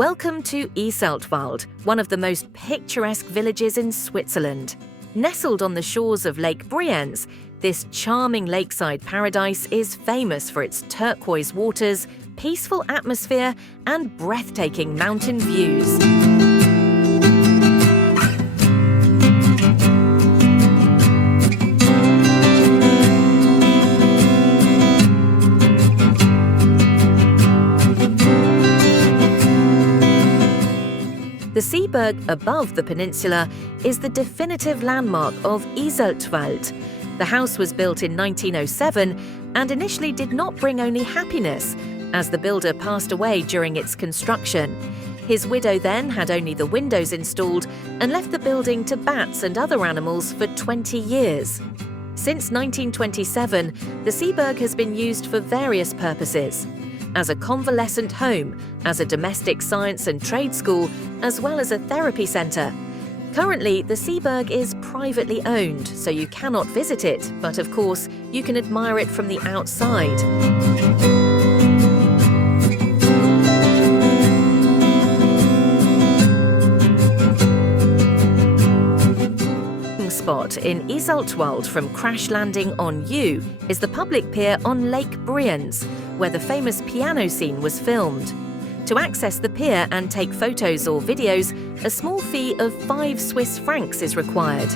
Welcome to Iseltwald, one of the most picturesque villages in Switzerland. Nestled on the shores of Lake Brienz, this charming lakeside paradise is famous for its turquoise waters, peaceful atmosphere, and breathtaking mountain views. The seaberg above the peninsula is the definitive landmark of Iseltwald. The house was built in 1907 and initially did not bring only happiness, as the builder passed away during its construction. His widow then had only the windows installed and left the building to bats and other animals for 20 years. Since 1927, the seaberg has been used for various purposes: as a convalescent home, as a domestic science and trade school, as well as a therapy centre. Currently, the seaberg is privately owned, so you cannot visit it, but of course, you can admire it from the outside. Spot in Iseltwald from crash landing on you is the public pier on Lake Brienz, where the famous piano scene was filmed. To access the pier and take photos or videos, a small fee of 5 Swiss francs is required.